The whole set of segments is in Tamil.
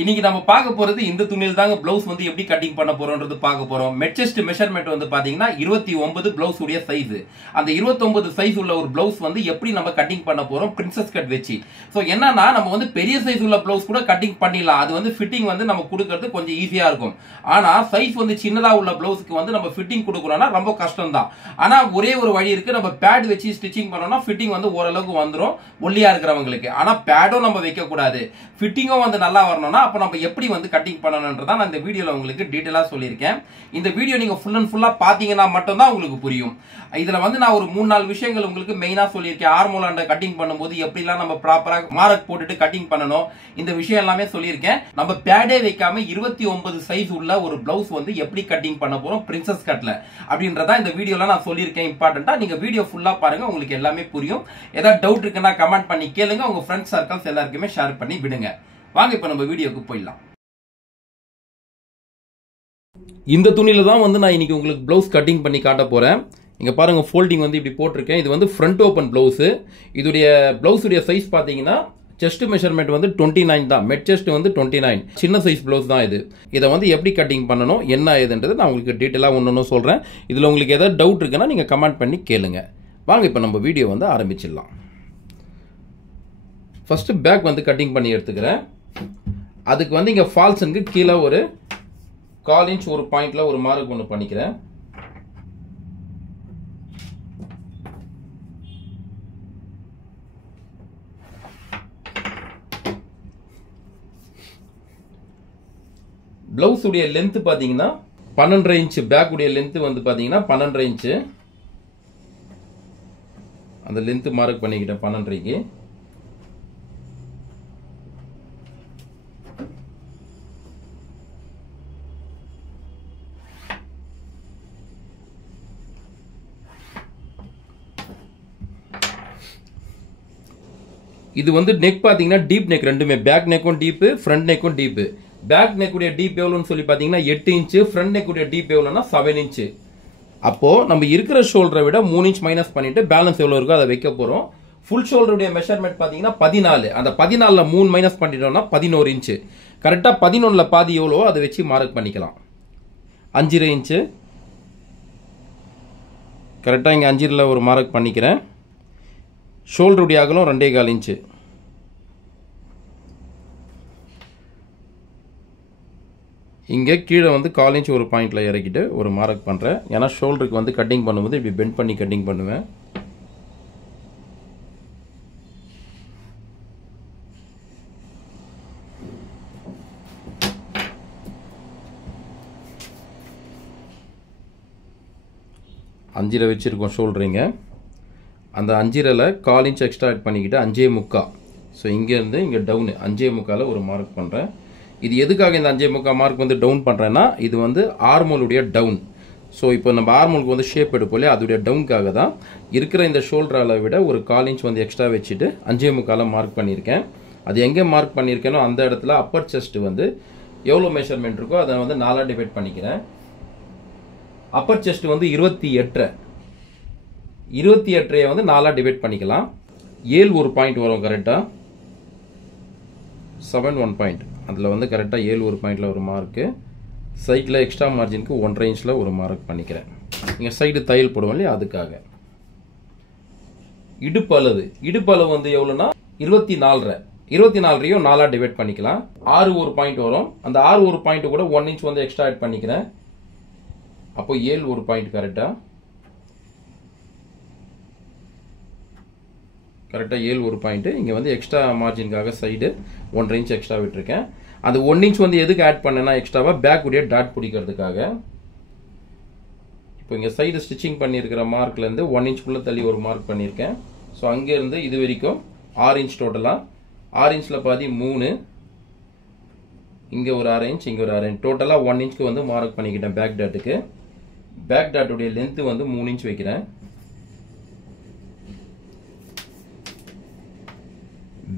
இன்னைக்கு நம்ம பார்க்க போறது இந்த துணியில தாங்க ப்ளவுஸ் வந்து எப்படி கட்டிங் பண்ண போறோம்ன்றது பார்க்க போறோம். மெட் செஸ்ட் மெஷர்மென்ட் வந்து பாத்தீங்கன்னா 29 ப்ளவுஸ் உடைய சைஸ். அந்த 29 சைஸ் உள்ள ஒரு ப்ளவுஸ் வந்து எப்படி நம்ம கட்டிங் பண்ண போறோம் பிரின்சஸ் கட் வச்சு. சோ என்னன்னா நம்ம வந்து பெரிய சைஸ் உள்ள ப்ளவுஸ் கூட கட்டிங் பண்ணிடலாம். அது வந்து ஃபிட்டிங் வந்து நம்ம கொடுக்கிறது கொஞ்சம் ஈஸியா இருக்கும். ஆனா சைஸ் வந்து சின்னதா உள்ள ப்ளவுஸ்க்கு வந்து நம்ம ஃபிட்டிங் கொடுக்கணும்னா ரொம்ப கஷ்டம் தான். ஆனா ஒரே ஒரு வழி இருக்கு. நம்ம பேட் வச்சு ஸ்டிச்சிங் பண்ணோம்னா ஃபிட்டிங் வந்து ஓரளவுக்கு வந்துரும் ஒல்லியா இருக்கிறவங்களுக்கு. ஆனா பேடும் நம்ம வைக்க கூடாது. ஃபிட்டிங்கும் வந்து நல்லா வரணும்னா அப்ப நம்ம எப்படி வந்து கட்டிங் பண்ணணும்ன்றத நான் இந்த வீடியோல உங்களுக்கு டீடைலா சொல்லியிருக்கேன். இந்த வீடியோ நீங்க ஃபுல் அண்ட் ஃபுல்லா பாத்தீங்கன்னா மட்டும் தான் உங்களுக்கு புரியும். இதுல வந்து நான் ஒரு 3-4 விஷயங்கள் உங்களுக்கு மெயினா சொல்லியிருக்கேன். ஆர்மோல் அண்ட கட்டிங் பண்ணும்போது எப்படிலாம் நம்ம ப்ராப்பரா மார்க் போட்டுட்டு கட்டிங் பண்ணணும், இந்த விஷயம் எல்லாமே சொல்லியிருக்கேன். நம்ம பேடே வைக்காம 29 சைஸ் உள்ள ஒரு பிளவுஸ் வந்து எப்படி கட்டிங் பண்ண போறோம் பிரின்சஸ் கட்ல அப்படின்றத இந்த வீடியோல நான் சொல்லியிருக்கேன். இம்பார்ட்டன்டா நீங்க வீடியோ ஃபுல்லா பாருங்க, உங்களுக்கு எல்லாமே புரியும். ஏதாவது டவுட் இருக்குன்னா கமெண்ட் பண்ணி கேளுங்க. உங்க ஃப்ரெண்ட்ஸ் சர்க்கிள்ஸ் எல்லாருக்குமே ஷேர் பண்ணி விடுங்க. வாங்க இப்ப நம்ம வீடியோக்கு போயிடலாம். இந்த துணியில தான் வந்து நான் இன்னைக்கு உங்களுக்கு ப்ளவுஸ் கட்டிங் பண்ணி காட்ட போறேன். இங்க பாருங்க, ஃபோல்டிங் வந்து இப்படி போட்டிருக்கேன். இது வந்து ஃப்ரண்ட் ஓபன் ப்ளவுஸ். இதுடைய ப்ளவுஸுடைய சைஸ் பாத்தீங்கன்னா செஸ்ட் மெஷர்மெண்ட் வந்து 29 தான். மெட் செஸ்ட் வந்து 29. சின்ன சைஸ் ப்ளவுஸ் தான் இது. இதை வந்து எப்படி கட்டிங் பண்ணணும் என்ன ஏதுன்றது நான் உங்களுக்கு டீட்டெயிலாக ஒன்று சொல்றேன். இதுல உங்களுக்கு ஏதாவது டவுட் இருக்குன்னா நீங்க கமெண்ட் பண்ணி கேளுங்க. வாங்க இப்போ நம்ம வீடியோ வந்து ஆரம்பிச்சிடலாம். ஃபர்ஸ்ட் பேக் வந்து கட்டிங் பண்ணி எடுத்துக்கிறேன். அதுக்கு வந்து இங்க ஃபால்ஸனுக்கு கீழே ஒரு 1/4 இன்ச் ஒரு பாயிண்ட்ல ஒரு மார்க் ஒன்று பண்ணிக்கிறேன். பிளவுஸ் உடைய லென்த் பாத்தீங்கன்னா 12.5 இன்ச். பேக் உடைய லென்த் வந்து பாத்தீங்கன்னா 12.5 இன்ச். அந்த லென்த் மார்க் பண்ணிக்கிட்டேன் 12.5க்கு. இது வந்து நெக் பாத்தீங்கன்னா டீப் நெக் ரெண்டுமே. பேக் நெக்கும் டீப், ஃப்ரண்ட் நெக்கும் டீப். பேக் நெக் உடைய டீப் எவ்வளவுன்னு சொல்லி பாத்தீங்கன்னா 8 இன்ச். ஃப்ரண்ட் நெக் உடைய டீப் எவ்வளவுனா 7 இன்ச். அப்போ நம்ம இருக்கிற ஷோல்டரை விட 3 இன்ச் மைனஸ் பண்ணிட்டு பேலன்ஸ் எவ்வளவு இருக்கோ அதை வைக்க போறோம். ஃபுல் ஷோல்டருடைய மெஷர்மெண்ட் பாத்தீங்கன்னா 14. அந்த 14ல 3 மைனஸ் பண்ணிட்டோம்னா 11 இன்ச். கரெக்டா 11ல பாதி எவ்வளவோ அதை வச்சு மார்க் பண்ணிக்கலாம். 5.5 இன்ச். கரெக்டா இங்க 5ல ஒரு மார்க் பண்ணிக்கிறேன். ஷோல்டருடைய அகலம் 2.25 இன்ச். இங்கே கீழே வந்து 1/4 இன்ச் ஒரு பாயிண்ட்ல இறக்கிட்டு ஒரு மார்க் பண்றேன். ஏன்னா ஷோல்டருக்கு வந்து கட்டிங் பண்ணும்போது இப்படி பெண்ட் பண்ணி கட்டிங் பண்ணுவேன். அஞ்சில் வச்சிருக்கோம் ஷோல்டரிங்க. அந்த 5.5ல 1/4 இன்ச் எக்ஸ்ட்ரா ஆட் பண்ணிக்கிட்டு 5.25. ஸோ இங்கேருந்து இங்கே டவுனு 5.25ல ஒரு மார்க் பண்ணுறேன். இது எதுக்காக இந்த 5.25 மார்க் வந்து டவுன் பண்ணுறேன்னா இது வந்து ஆர்மோலுடைய டவுன். ஸோ இப்போ நம்ம ஆர்மோலுக்கு வந்து ஷேப் எடுப்போம் இல்லையா, அதோடைய டவுனுக்காக தான் இருக்கிற இந்த ஷோல்டர் அளவை விட ஒரு 1/4 இன்ச் வந்து எக்ஸ்ட்ரா வச்சுட்டு 5.25ல மார்க் பண்ணியிருக்கேன். அது எங்கே மார்க் பண்ணியிருக்கேனோ அந்த இடத்துல அப்பர் செஸ்ட் வந்து எவ்வளோ மெஷர்மெண்ட் இருக்கோ அதை வந்து 4ஆ டிவைட் பண்ணிக்கிறேன். அப்பர் செஸ்ட் வந்து 28. 28 வந்து 4ஆ டிவைட் பண்ணிக்கலாம். 7 ஒரு பாயிண்ட் வரும் கரெக்டா. 7 1 பாயிண்ட். அதில் வந்து கரெக்டாக 7 ஒரு பாயிண்ட்ல ஒரு மார்க்கு. சைடில் எக்ஸ்ட்ரா மார்ஜினுக்கு 1.5 இன்ச்ல ஒரு மார்க் பண்ணிக்கிறேன். இங்கே சைடு தையல் போடுவோம் இல்லையா அதுக்காக. இடுப்பு அளவு வந்து எவ்வளோனா 24. 24யும் 4ஆ டிவைட் பண்ணிக்கலாம். 6 ஒரு பாயிண்ட் வரும். அந்த 6 ஒரு பாயிண்ட் கூட 1 இன்ச் வந்து எக்ஸ்ட்ரா ஆட் பண்ணிக்கிறேன். அப்போ 7 ஒரு பாயிண்ட் கரெக்டா. கரெக்டாக 7 ஒரு பாயிண்ட். இங்கே வந்து எக்ஸ்ட்ரா மார்ஜினுக்காக சைடு 1.5 இன்ச் எக்ஸ்ட்ரா விட்டுருக்கேன். அந்த 1 இன்ச் வந்து எதுக்கு ஆட் பண்ணேன்னா எக்ஸ்ட்ராவா பேக் உடைய டாட் பிடிக்கிறதுக்காக. இப்போ இங்கே சைடு ஸ்டிச்சிங் பண்ணியிருக்கிற மார்க்லேருந்து 1 இன்ச்குள்ளே தள்ளி ஒரு மார்க் பண்ணியிருக்கேன். ஸோ அங்கேருந்து இது வரைக்கும் 6 இன்ச் டோட்டலாக. 6 இன்ச்சில் பாதி 3. இங்கே ஒரு 6 இன்ச், இங்கே ஒரு 6 இன்ச். டோட்டலாக 1 இன்ச்சுக்கு வந்து மார்க் பண்ணிக்கிட்டேன் பேக் டாட்டுக்கு. பேக் டாட்டுடைய லென்த்து வந்து 3 இன்ச் வைக்கிறேன்.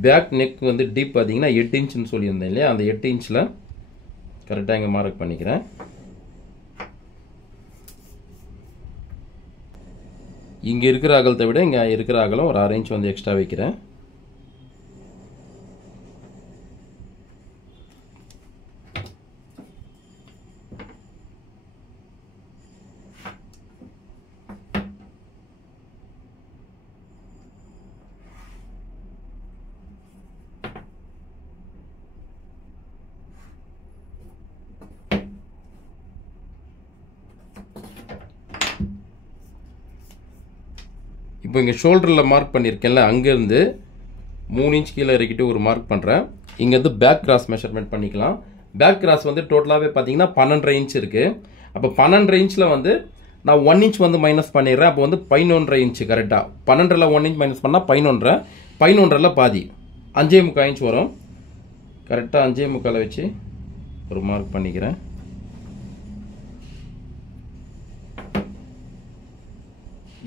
பேக் நெக் வந்து டீப் பார்த்தீங்கன்னா 8 இன்ச்னு சொல்லியிருந்தேன் இல்லையா, அந்த 8 இன்ச்சில் கரெக்டாக இங்கே மார்க் பண்ணிக்கிறேன். இங்கே இருக்கிற அகலத்தை விட இங்கே இருக்கிற அகலம் ஒரு 6 இன்ச் வந்து எக்ஸ்ட்ரா வைக்கிறேன். இப்போ இங்கே ஷோல்டரில் மார்க் பண்ணியிருக்கேன்ல, அங்கேருந்து 3 இன்ச் கீழே இறக்கிட்டு ஒரு மார்க் பண்ணுறேன். இங்கேருந்து பேக் கிராஸ் மெஷர்மெண்ட் பண்ணிக்கலாம். பேக் கிராஸ் வந்து டோட்டலாகவே பார்த்தீங்கன்னா 12.5 இன்ச் இருக்குது. அப்போ 12.5 இன்ச்சில் வந்து நான் 1 இன்ச் வந்து மைனஸ் பண்ணிடுறேன். அப்போ வந்து 11.5 இன்ச்சு கரெக்டாக. 12ல் 1 இன்ச் மைனஸ் பண்ணால் 11.5ல் பாதி 5.25 இன்ச் வரும். கரெக்டாக 5.25 வச்சு ஒரு மார்க் பண்ணிக்கிறேன்.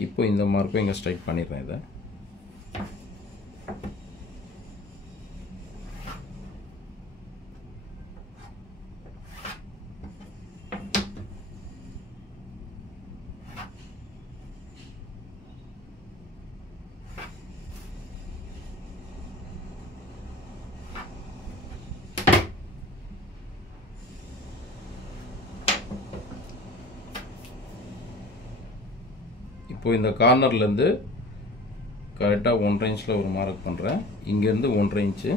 இப்போ இந்த மார்க்கும் இங்கே ஸ்ட்ரைட் பண்ணிடுறேன். இதை இப்போ இந்த கார்னர்லேருந்து கரெக்டாக 1.5 இன்ச்சில் ஒரு மார்க் பண்ணுறேன். இங்கேருந்து 1.5 இன்ச்சு.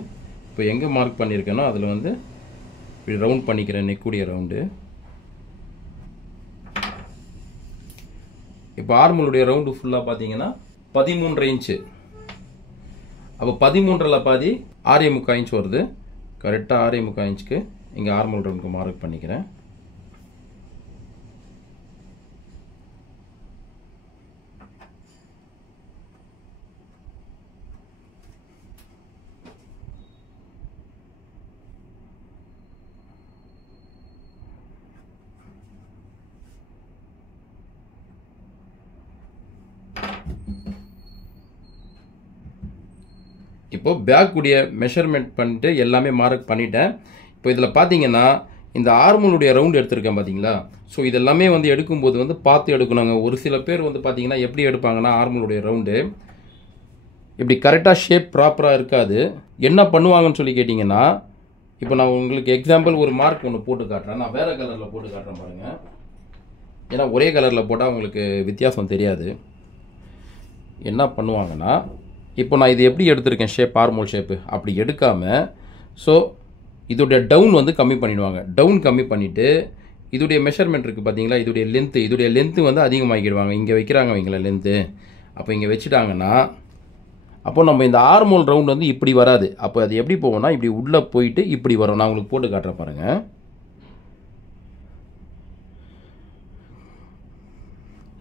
இப்போ எங்கே மார்க் பண்ணியிருக்கேனோ அதில் வந்து இப்படி ரவுண்ட் பண்ணிக்கிறேன், நெக்குடைய ரவுண்டு. இப்போ ஆர்மலுடைய ரவுண்டு ஃபுல்லாக பார்த்தீங்கன்னா 13.5 இன்ச்சு. அப்போ 13ல் பாதி 6.25 இன்ச் வருது. கரெக்டாக 6.25 இன்ச்சுக்கு இங்கே ஆர்மல் ரவுண்டுக்கு மார்க் பண்ணிக்கிறேன். இப்போ பேக் உடைய மெஷர்மெண்ட் பண்ணிட்டு எல்லாமே மார்க் பண்ணிட்டேன். இப்போ இதில் பார்த்தீங்கன்னா இந்த ஆர்மலுடைய ரவுண்ட் எடுத்திருக்கேன் பார்த்தீங்களா. ஸோ இதெல்லாமே வந்து எடுக்கும்போது வந்து பார்த்து எடுக்கணுங்க. ஒரு சில பேர் வந்து பார்த்தீங்கன்னா எப்படி எடுப்பாங்கன்னா ஆர்மலுடைய ரவுண்டு இப்படி கரெக்டாக ஷேப் ப்ராப்பராக இருக்காது. என்ன பண்ணுவாங்கன்னு சொல்லி கேட்டிங்கன்னா, இப்போ நான் உங்களுக்கு எக்ஸாம்பிள் ஒரு மார்க் ஒன்று போட்டு காட்டுறேன். நான் வேறு கலரில் போட்டு காட்டுறேன் பாருங்கள். ஏன்னா ஒரே கலரில் போட்டால் உங்களுக்கு வித்தியாசம் தெரியாது. என்ன பண்ணுவாங்கன்னா, இப்போ நான் இது எப்படி எடுத்திருக்கேன் ஷேப், ஆர்மல் ஷேப்பு அப்படி எடுக்காமல், ஸோ இதோடைய டவுன் வந்து கம்மி பண்ணிடுவாங்க. டவுன் கம்மி பண்ணிவிட்டு இதோடைய மெஷர்மெண்ட் இருக்குது பார்த்தீங்களா, இதோடைய லென்த்து வந்து அதிகமாகிடுவாங்க. இங்கே வைக்கிறாங்க வைங்களா லென்த்து. அப்போ இங்கே வச்சுட்டாங்கன்னா அப்போ நம்ம இந்த ஆர்மல் ரவுண்ட் வந்து இப்படி வராது. அப்போ அது எப்படி போவோம்னா இப்படி உள்ளே போயிட்டு இப்படி வரும். நான் உங்களுக்கு போட்டு காட்டுறேன் பாருங்கள்.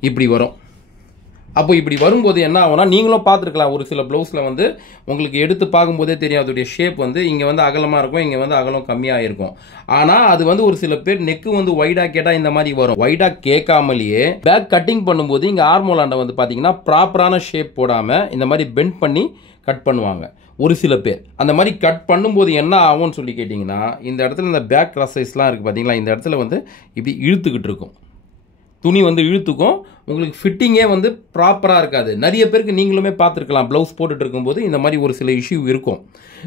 இப்படி வரும். அப்போ இப்படி வரும்போது என்ன ஆகும்னா, நீங்களும் பார்த்துருக்கலாம் ஒரு சில ப்ளவுஸில் வந்து உங்களுக்கு எடுத்து பார்க்கும்போதே தெரியும் அதோடைய ஷேப் வந்து இங்கே வந்து அகலமாக இருக்கும், இங்கே வந்து அகலம் கம்மியாக இருக்கும். ஆனால் அது வந்து ஒரு சில பேர் நெக்கு வந்து ஒய்டாக கேட்டால் இந்த மாதிரி வரும். ஒய்டாக கேட்காமலேயே பேக் கட்டிங் பண்ணும்போது இங்கே ஆர்மோலாண்டை வந்து பார்த்தீங்கன்னா ப்ராப்பரான ஷேப் போடாமல் இந்த மாதிரி பெண்ட் பண்ணி கட் பண்ணுவாங்க ஒரு சில பேர். அந்த மாதிரி கட் பண்ணும்போது என்ன ஆகும்னு சொல்லி கேட்டிங்கன்னா, இந்த இடத்துல இந்த பேக் கிராஸ் சைஸ்லாம் இருக்குது பார்த்தீங்களா, இந்த இடத்துல வந்து இப்படி இழுத்துக்கிட்டு இருக்கும். துணி வந்து இழுத்துக்கும், உங்களுக்கு ஃபிட்டிங்கே வந்து ப்ராப்பராக இருக்காது. நிறைய பேருக்கு நீங்களுமே பார்த்துருக்கலாம், ப்ளவுஸ் போட்டுட்டு இருக்கும்போது இந்த மாதிரி ஒரு சில இஷ்யூ இருக்கும்.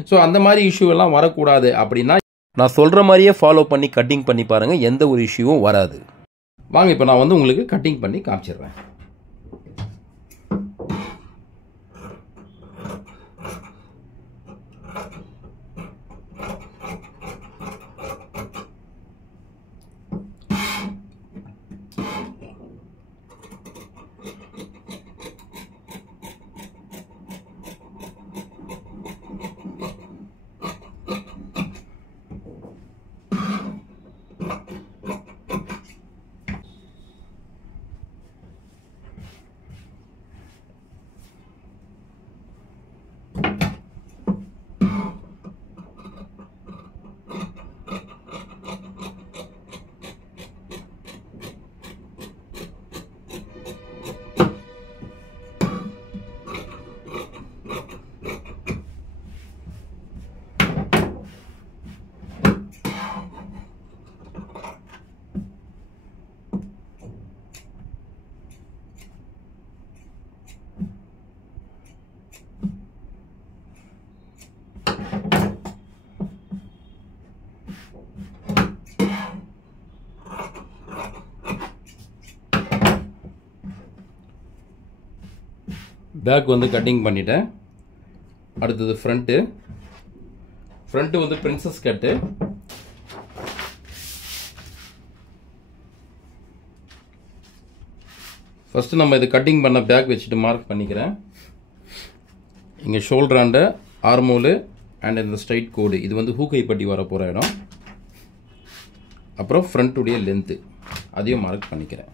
ஸோ அந்த மாதிரி இஷ்யூ எல்லாம் வரக்கூடாது அப்படின்னா நான் சொல்கிற மாதிரியே ஃபாலோ பண்ணி கட்டிங் பண்ணி பாருங்கள், எந்த ஒரு இஷ்யூவும் வராது. வாங்க இப்போ நான் வந்து உங்களுக்கு கட்டிங் பண்ணி காமிச்சிடுறேன். பேக் வந்து கட்டிங் பண்ணிட்டேன். அடுத்தது ஃப்ரண்ட்டு வந்து பிரின்சஸ் கட்டு. ஸோ ஃபஸ்ட்டு நம்ம இது கட்டிங் பண்ண பேக் வச்சுட்டு மார்க் பண்ணிக்கிறேன். இங்கே ஷோல்டராண்ட ஆர்மோலு அண்ட் இந்த ஸ்ட்ரைட் கோடு இது வந்து ஹூக்கை பட்டி வர போகிற இடம். அப்புறம் ஃப்ரண்ட்டுடைய லென்த்து அதையும் மார்க் பண்ணிக்கிறேன்.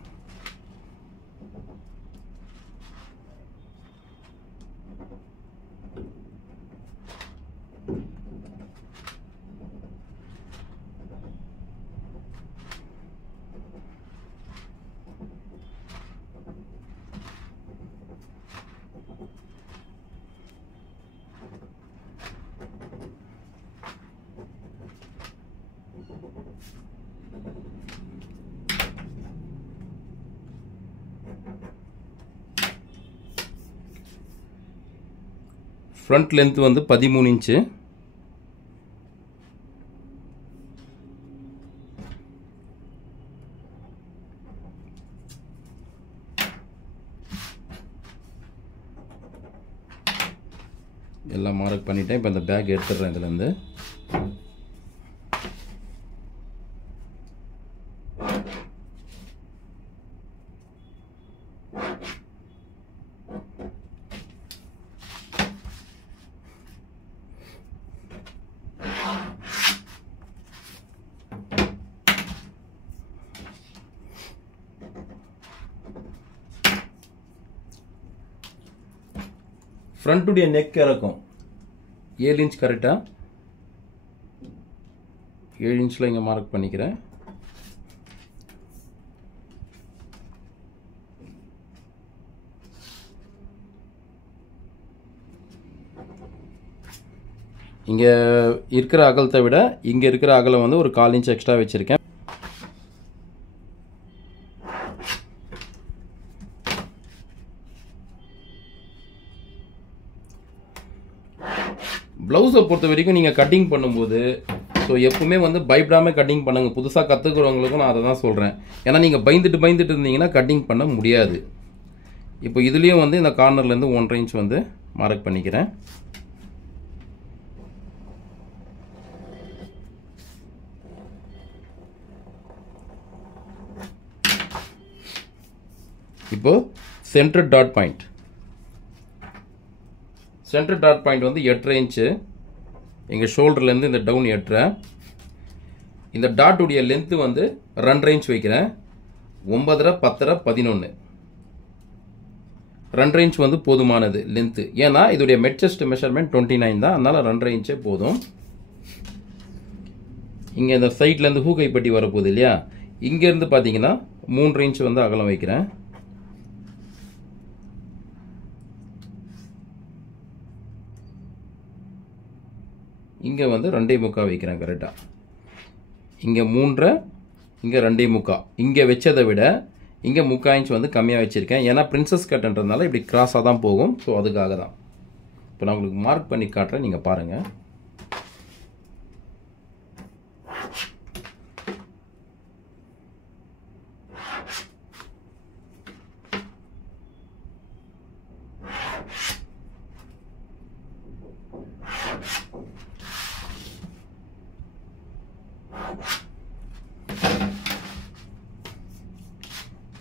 ஃப்ரண்ட் லென்த் வந்து 13 இன்ச்சு. எல்லாம் மார்க் பண்ணிட்டேன். இப்போ இந்த பேக் எடுத்துடுறேன் இதுலேருந்து. ஃப்ரண்ட்டுடைய நெக் இறக்கும் 7 இன்ச் கரெக்டாக 7 இன்ச்சில் இங்கே மார்க் பண்ணிக்கிறேன். இங்கே இருக்கிற அகலத்தை விட இங்கே இருக்கிற அகலம் வந்து ஒரு 1/4 இன்ச் எக்ஸ்ட்ரா வச்சுருக்கேன். ப்ளவுஸை பொறுத்த வரைக்கும் நீங்கள் கட்டிங் பண்ணும்போது ஸோ எப்பவுமே வந்து பயப்படாமல் கட்டிங் பண்ணுங்க. புதுசாக கற்றுக்கிறவங்களுக்கும் நான் அதை தான் சொல்கிறேன். ஏன்னா நீங்கள் பயந்துட்டு இருந்தீங்கன்னா கட்டிங் பண்ண முடியாது. இப்போ இதுலேயும் வந்து இந்த கார்னர்லேருந்து 1.5 இன்ச் வந்து மார்க் பண்ணிக்கிறேன். இப்போ சென்டர் டாட் பாயிண்ட் வந்து 8.5 இன்ச்சு. எங்கள் ஷோல்டர்லேருந்து இந்த டவுன் 8. இந்த டாட்டுடைய லென்த்து வந்து 2.5 இன்ச் வைக்கிறேன். 9, 10, 11 2.5 இன்ச் வந்து போதுமானது லென்த்து. ஏன்னா இதோடைய மெட் செஸ்ட் மெஷர்மெண்ட் 29 தான். அதனால் 2.5 இன்ச்சே போதும். இங்கே இந்த சைட்லேருந்து ஹூக்கை பட்டி வரப்போகுது இல்லையா, இங்கேருந்து பார்த்தீங்கன்னா 3 இன்ச் வந்து அகலம் வைக்கிறேன். இங்கே வந்து 2.25 வைக்கிறேன் கரெக்டாக. இங்கே 3, இங்கே 2.25. இங்கே வச்சதை விட இங்கே 3/4 இன்ச் வந்து கம்மியாக வச்சுருக்கேன். ஏன்னா பிரின்சஸ் கட்டுன்றதுனால இப்படி கிராஸாக தான் போகும். ஸோ அதுக்காக தான். இப்போ நான் உங்களுக்கு மார்க் பண்ணி காட்டுறேன், நீங்கள் பாருங்கள்.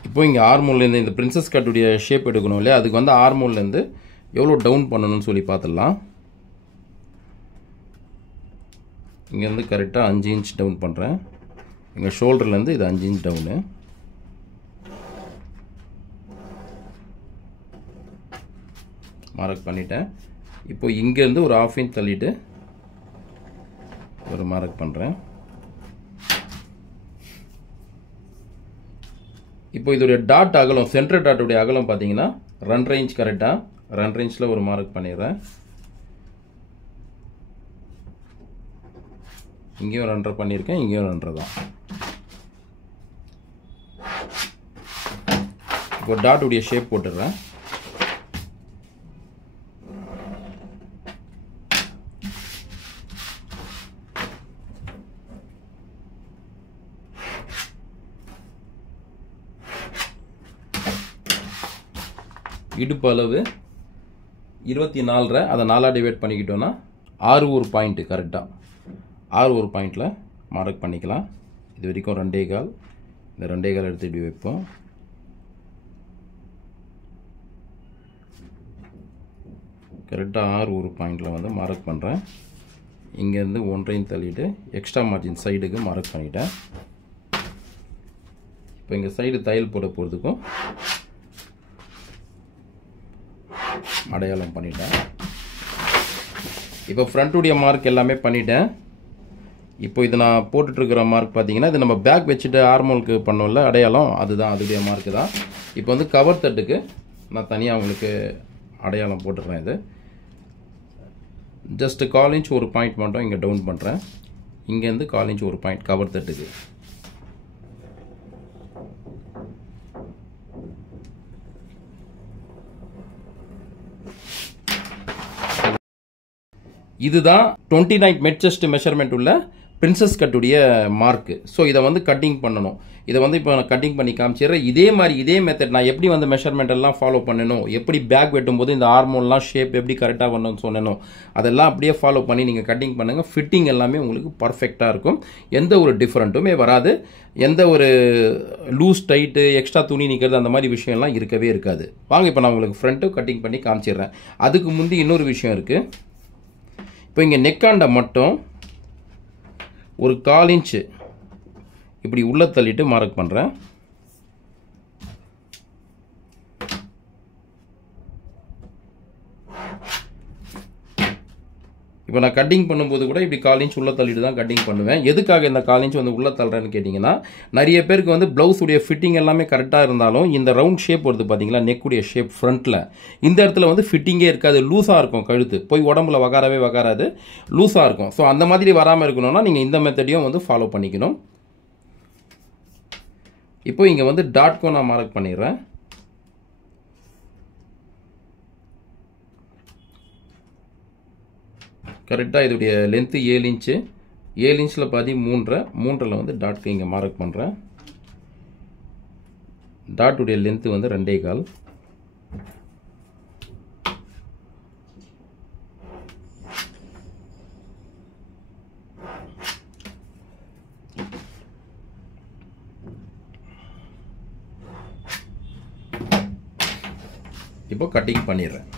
இப்போ இங்கே ஆர்மோல்லேருந்து இந்த பிரின்சஸ் கட்டுடைய ஷேப் எடுக்கணும் இல்லையா, அதுக்கு வந்து ஆர்மோல்லேருந்து எவ்வளோ டவுன் பண்ணணும்னு சொல்லி பார்த்துடலாம். இங்கேருந்து கரெக்டாக 5 இன்ச் டவுன் பண்ணுறேன். எங்கள் ஷோல்டர்லேருந்து இது 5 இன்ச் டவுனு. மார்க் பண்ணிட்டேன். இப்போ இங்கேருந்து ஒரு 1/2 இன்ச் தள்ளிட்டு ஒரு மார்க் பண்ணுறேன். இப்போ இதோடைய டாட் அகலம், சென்டர் டாட்டுடைய அகலம் பார்த்தீங்கன்னா 2.5 இன்ச் கரெக்டாக. 2.5 இன்ச்சில் ஒரு மார்க் பண்ணிடுறேன். இங்கேயும் 2.5 பண்ணியிருக்கேன், இங்கேயும் 2.5 தான். இப்போ டாட்டுடைய ஷேப் போட்டுடுறேன். இடுப்பு அளவு 24, அதை 4 டிவைட் பண்ணிக்கிட்டோன்னா 6 ஒரு பாயிண்ட்டு கரெக்டாக. 6 ஒரு பாயிண்டில் மார்க் பண்ணிக்கலாம். இது வரைக்கும் 2.25. இந்த 2.25 எடுத்து இப்படி வைப்போம். கரெக்டாக ஆர் ஒரு பாயிண்டில் வந்து மார்க் பண்ணுறேன். இங்கேருந்து 1.5 தள்ளிட்டு எக்ஸ்ட்ரா மார்ஜின் சைடுக்கு மார்க் பண்ணிட்டேன். இப்போ இங்கே சைடு தையல் போட போகிறதுக்கும் அடையாளம் பண்ணிட்டேன். இப்போ ஃப்ரண்ட்டுடைய மார்க் எல்லாமே பண்ணிட்டேன். இப்போ இது நான் போட்டுட்ருக்கிற மார்க் பார்த்தீங்கன்னா இது நம்ம பேக் வச்சுட்டு ஆர்மோலுக்கு பண்ணோம்ல அடையாளம், அதுதான் அதுடைய மார்க்கு தான். இப்போ வந்து கவர் தட்டுக்கு நான் தனியாக உங்களுக்கு அடையாளம் போட்டுடுறேன். இது ஜஸ்ட் 1/4 இன்ச் ஒரு பாயிண்ட் மட்டும் இங்கே டவுன் பண்ணுறேன். இங்கேருந்து 1/4 இன்ச் ஒரு பாயிண்ட் கவர் தட்டுக்கு. இதுதான் 29 மெட் செஸ்ட் மெஷர்மெண்ட் உள்ள பிரின்சஸ் கட்டுடைய மார்க்கு. ஸோ இதை வந்து கட்டிங் பண்ணணும். இதை வந்து இப்போ நான் கட்டிங் பண்ணி காமிச்சிடுறேன். இதே மாதிரி இதே மெத்தட் நான் எப்படி வந்து மெஷர்மெண்ட் எல்லாம் ஃபாலோ பண்ணணும், எப்படி பேக் வெட்டும்போது இந்த ஆர்மோல்லாம் ஷேப் எப்படி கரெக்டாக பண்ணணும்னு சொன்னணும், அதெல்லாம் அப்படியே ஃபாலோ பண்ணி நீங்கள் கட்டிங் பண்ணுங்கள். ஃபிட்டிங் எல்லாமே உங்களுக்கு பர்ஃபெக்டாக இருக்கும். எந்த ஒரு டிஃப்ரெண்ட்டுமே வராது. எந்த ஒரு லூஸ் டைட்டு எக்ஸ்ட்ரா துணி நிற்கிறது அந்த மாதிரி விஷயம்லாம் இருக்கவே இருக்காது. வாங்க இப்போ நான் உங்களுக்கு ஃப்ரண்ட்டும் கட்டிங் பண்ணி காமிச்சிடுறேன். அதுக்கு முந்தி இன்னொரு விஷயம் இருக்குது. இப்போ இங்கே நெக்காண்ட மட்டும் ஒரு 1/4 இன்ச்சு இப்படி உள்ள தள்ளிட்டு மார்க் பண்ணுறேன். இப்போ நான் கட்டிங் பண்ணும்போது கூட இப்படி 1/4 இன்ச் உள்ள தள்ளிட்டு தான் கட்டிங் பண்ணுவேன். எதுக்காக இந்த 1/4 இன்ச் வந்து உள்ள தள்ளுறேன்னு கேட்டிங்கன்னா, நிறைய பேருக்கு வந்து ப்ளவுஸுடைய ஃபிட்டிங் எல்லாமே கரெக்டாக இருந்தாலும் இந்த ரவுண்ட் ஷேப் வருது பார்த்தீங்களா, நெக்குடைய ஷேப் ஃப்ரண்ட்டில், இந்த இடத்துல வந்து ஃபிட்டிங்கே இருக்காது, லூஸாக இருக்கும். கழுத்து போய் உடம்புல வகாராது, லூஸாக இருக்கும். ஸோ அந்த மாதிரி வராமல் இருக்கணும்னா நீங்கள் இந்த மெத்தடையும் வந்து ஃபாலோ பண்ணிக்கணும். இப்போ இங்கே வந்து டாட்க்கும் நான் மார்க் பண்ணிடுறேன். கரெக்டாக இதோடைய லென்த்து 7 இன்ச்சு, 7 இன்ச்சில் பாதி 3.5 வந்து டாட்க்கு இங்கே மார்க் பண்ணுறேன். டாட்டுடைய லென்த்து வந்து 2.25. இப்போ கட்டிங் பண்ணிடுறேன்.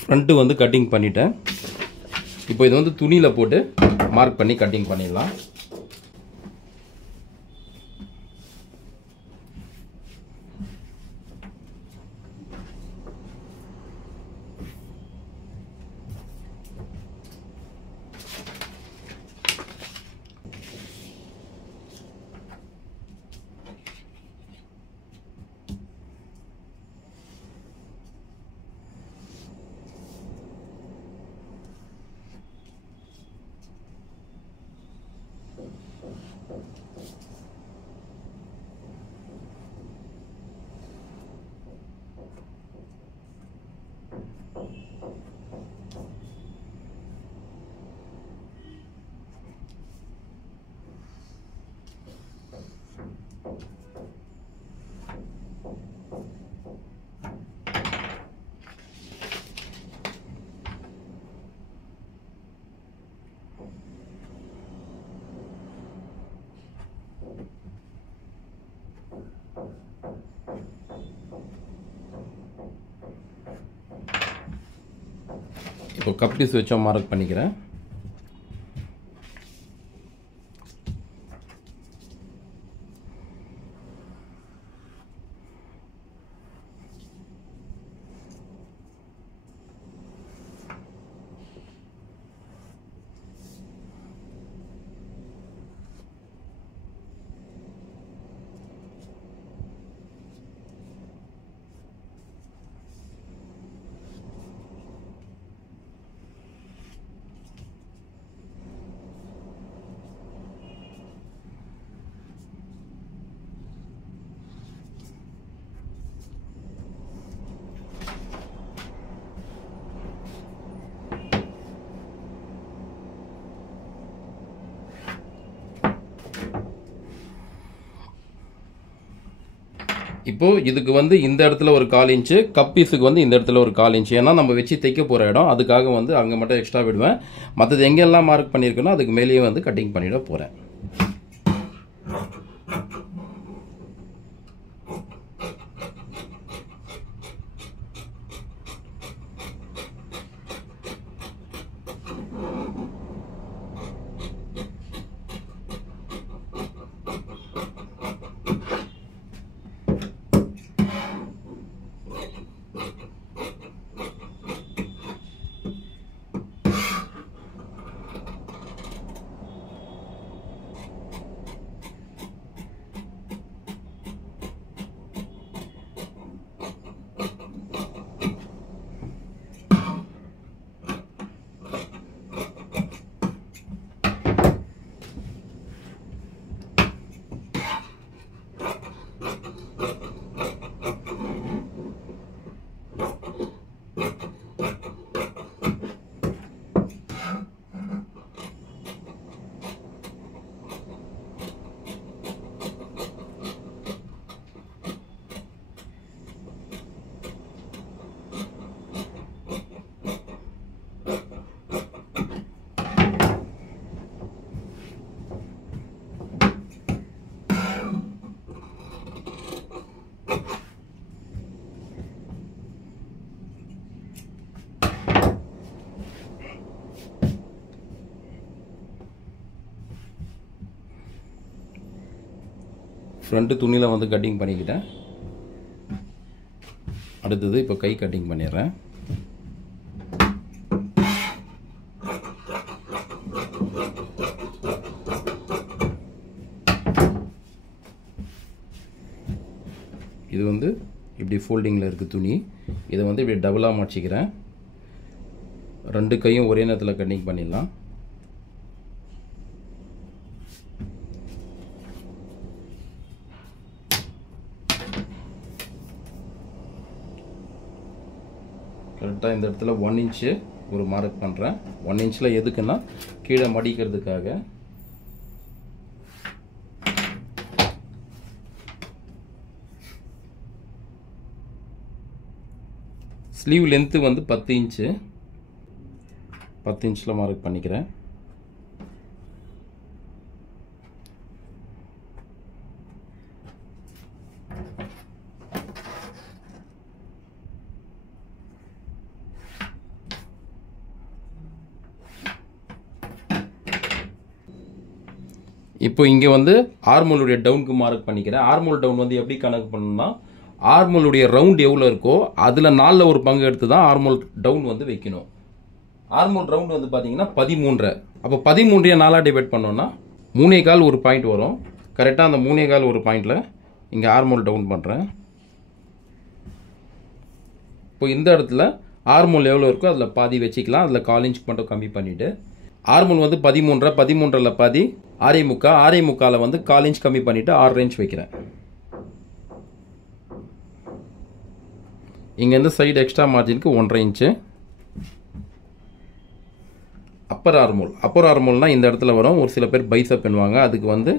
ஃப்ரண்ட்டு வந்து கட்டிங் பண்ணிட்டேன். இப்போ இது வந்து துணியில் போட்டு மார்க் பண்ணி கட்டிங் பண்ணிடலாம். இப்போ கப் பீஸ் வச்சா மார்க் பண்ணிக்கிறேன். இப்போ இதுக்கு வந்து இந்த இடத்துல ஒரு 1/4 இன்ச்சு, கப் பீஸுக்கு வந்து இந்த இடத்துல ஒரு 1/4 இன்ச்சு. ஏன்னா நம்ம வச்சு தைக்க போகிற இடம், அதுக்காக வந்து அங்கே மட்டும் எக்ஸ்ட்ரா விடுவேன். மற்றது எங்கெல்லாம் மார்க் பண்ணியிருக்கேனோ அதுக்கு மேலேயே வந்து கட்டிங் பண்ணிட போகிறேன். ஃப்ரண்ட் துணியில் வந்து கட்டிங் பண்ணிக்கிட்டேன். அடுத்தது இப்போ கை கட்டிங் பண்ணிடுறேன். இது வந்து இப்படி ஃபோல்டிங்கில் இருக்குது துணி. இதை வந்து இப்படி டபுளாக மடிச்சிக்கிறேன். 2 கையும் ஒரே நேரத்தில் கட்டிங் பண்ணிடலாம். கரெக்டாக இந்த இடத்துல 1 இன்ச்சு ஒரு மார்க் பண்ணுறேன். 1 இன்ச்சில் எதுக்குன்னா கீழே மடிக்கிறதுக்காக. ஸ்லீவ் லென்த்து வந்து 10 இன்ச்சு. 10 இன்ச்சில் மார்க் பண்ணிக்கிறேன். இப்போ இங்கே வந்து ஆர்மோலுடைய டவுனுக்கு மார்க் பண்ணிக்கிறேன். ஆர்மோல் டவுன் வந்து எப்படி கணக்கு பண்ணணும்னா, ஆர்மோலுடைய ரவுண்ட் எவ்வளோ இருக்கோ அதில் 4ல் ஒரு பங்கு எடுத்து தான் ஆர்மோல் டவுன் வந்து வைக்கணும். ஆர்மோல் ரவுண்ட் வந்து பார்த்தீங்கன்னா 13. அப்போ 13 4ஆக டிவைட் பண்ணோன்னா 3/4 ஒரு பாயிண்ட் வரும். கரெக்டாக அந்த 3/4 ஒரு பாயிண்டில் இங்கே ஆர்மோல் டவுன் பண்ணுறேன். இப்போ இந்த இடத்துல ஆர்மோல் எவ்வளோ இருக்கோ அதில் பாதி வச்சுக்கலாம். அதில் 1/4 இன்ச்சுக்கு மட்டும் கம்மி பண்ணிவிட்டு, ஆர்மோல் வந்து 13, 13ல் பாதி 6.25, 6.25 வந்து 1/4 இன்ச் கம்மி பண்ணிவிட்டு 6 இன்ச் வைக்கிறேன். இங்கேருந்து சைடு எக்ஸ்ட்ரா மார்ஜினுக்கு 1.5 இன்ச்சு. அப்பர் ஆர்மோல்னால் இந்த இடத்துல வரும். ஒரு சில பேர் பைசப் பண்ணுவாங்க. அதுக்கு வந்து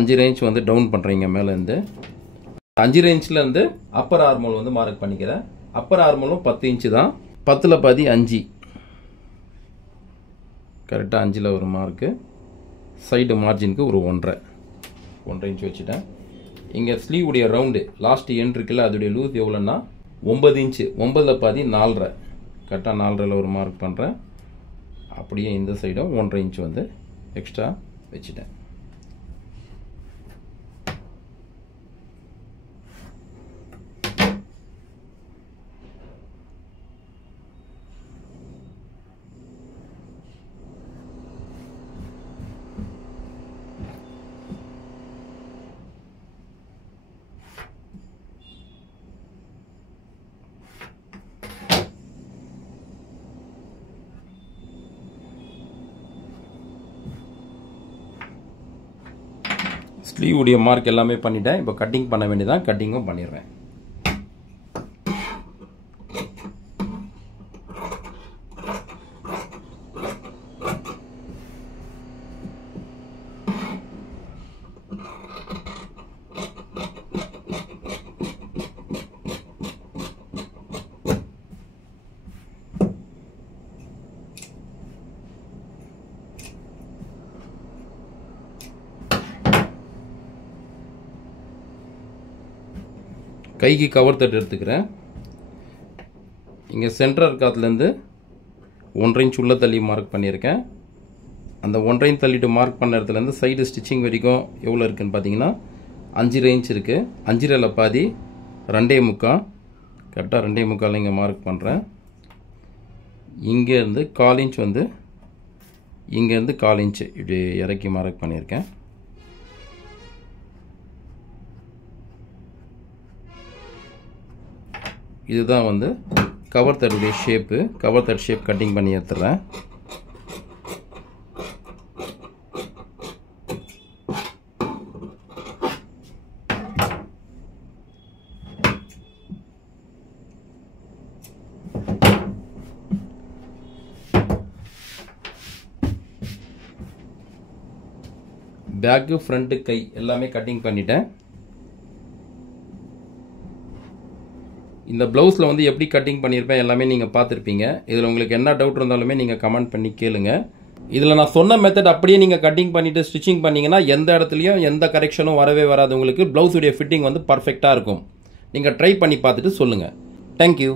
5 இன்ச் வந்து டவுன் பண்ணுறீங்க மேலேருந்து. 5 இன்ச்லேருந்து அப்பர் ஆர்மோல் வந்து மார்க் பண்ணிக்கிறேன். அப்பர் ஆர்மோலும் 10 இன்ச்சு தான். 10ல் பாதி 5. கரெக்டாக 5ல் ஒரு மார்க்கு. சைடு மார்ஜினுக்கு ஒரு 1.5 இன்ச் வச்சுட்டேன். இங்கே ஸ்லீவுடைய ரவுண்டு லாஸ்ட் எண்ட் இருக்குல்ல, அதோடைய லூஸ் எவ்வளோன்னா 9 இன்ச்சு. 9ல் பாதி 4.5. கரெக்டாக 4.5 ஒரு மார்க் பண்ணுறேன். அப்படியே இந்த சைடும் 1.5 இன்ச் வந்து எக்ஸ்ட்ரா வச்சுட்டேன். ஸ்லீவ் உடைய மார்க் எல்லாமே பண்ணிட்டேன். இப்போ கட்டிங் பண்ண வேண்டியதான். கட்டிங்கும் பண்ணிடுறேன். கைக்கு கவர் தட்டு எடுத்துக்கிறேன். இங்கே சென்டர் இருக்காத்துலேருந்து 1.5 இன்ச் உள்ள தள்ளி மார்க் பண்ணியிருக்கேன். அந்த 1.5 இன்ச் தள்ளிட்டு மார்க் பண்ண இடத்துலேருந்து சைடு ஸ்டிச்சிங் வரைக்கும் எவ்வளோ இருக்குதுன்னு பார்த்தீங்கன்னா 5.5 இன்ச் இருக்குது. 5.5 பாதி 2.25, கரெக்டாக 2.25 இங்கே மார்க் பண்ணுறேன். இங்கேருந்து 1/4 இன்ச் வந்து இங்கேருந்து 1/4 இன்ச் இப்படி இறக்கி மார்க் பண்ணியிருக்கேன். இதுதான் வந்து கவர் தட்டுடைய shape. Cover that shape cutting பண்ணி எடுத்துடுறேன். பேக்கு ஃப்ரண்ட்டு கை எல்லாமே கட்டிங் பண்ணிட்டேன். இந்த ப்ளவுஸில் வந்து எப்படி கட்டிங் பண்ணியிருப்பேன் எல்லாமே நீங்கள் பார்த்துருப்பீங்க. இதில் உங்களுக்கு என்ன டவுட் இருந்தாலுமே நீங்கள் கமெண்ட் பண்ணி கேளுங்க. இதில் நான் சொன்ன மெத்தட் அப்படியே நீங்கள் கட்டிங் பண்ணிவிட்டு ஸ்டிச்சிங் பண்ணிங்கன்னா எந்த இடத்துலையும் எந்த கரெக்ஷனும் வரவே வராது. உங்களுக்கு ப்ளவுஸுடைய ஃபிட்டிங் வந்து பர்ஃபெக்டாக இருக்கும். நீங்கள் ட்ரை பண்ணி பார்த்துட்டு சொல்லுங்கள். தேங்க்யூ.